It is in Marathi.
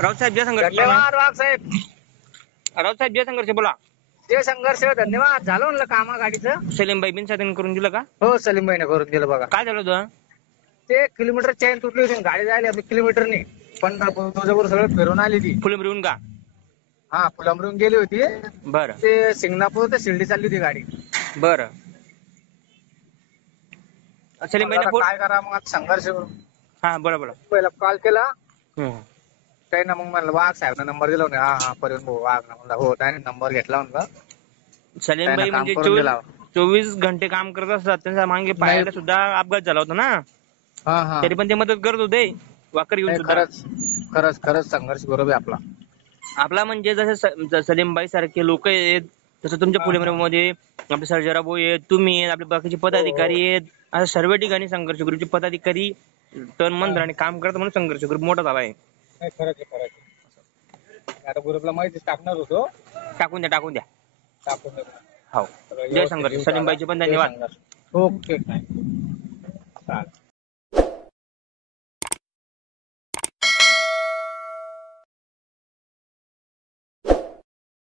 राऊत साहेब जय संघर्ष. धन्यवाद वाघ साहेब. राऊत साहेब जय संघर्ष बोला. जय संघर्ष. धन्यवाद. झालं म्हणलं कामा गाडीचं. सलीमबाई बिन साधन करून दिलं का? हो सलीम भाईने करून दिलं बघा. काय झालं होतं? ते किलोमीटर चेन तुटली होती गाडी जायला आपली किलोमीटरनी पंढरपूर तुळजापूर सगळं फिरून आली ती. फुलंब्री येऊन का? हा फुलंब्रीहून गेली होती. बरं ते सिंगणापूर ते शिर्डी चालली होती गाडी. बरं. सलीमबाईने आता फोन. काय करा मग आता संघर्ष करू. हा बोला बोला. पहिला कॉल केला हम्म. काही ना मग म्हणलं वाघ साहेबना नंबर दिला म्हणे. हा परिवहन भाऊ वाघ ना म्हणलं हो त्याने नंबर घेतला म्हणलं. सलीमबाई त्यानं काम म्हणजे करून दिला. 24 घंटे काम करत असतात. त्यांचा मागे पायाला सुद्धा अपघात झाला होता ना. हा हा तरी पण ते मदत करत होते वाकर घेऊन नाही, सुद्धा. खरंच संघर्ष बरोबर आहे आपला. आपला म्हणजे जसं सलीमबाई सारखे लोक आहेत तसं तुमच्या फुलेमध्ये आपले सर्जेराव भाऊ आहेत, तुम्ही आहेत, आपले बाकीचे पदाधिकारी आहेत. असं सर्व ठिकाणी संघर्ष ग्रुपचे पदाधिकारी तन मन धनाने काम करतात म्हणून संघर्ष ग्रुप मोठा झाला आहे. खरंच आता ग्रुपला माहिती टाकणार होतो. टाकून द्या टाकून द्या. टाकून देतो. हो जय संघर्ष. सलीमबाईचे पण धन्यवाद. ओके.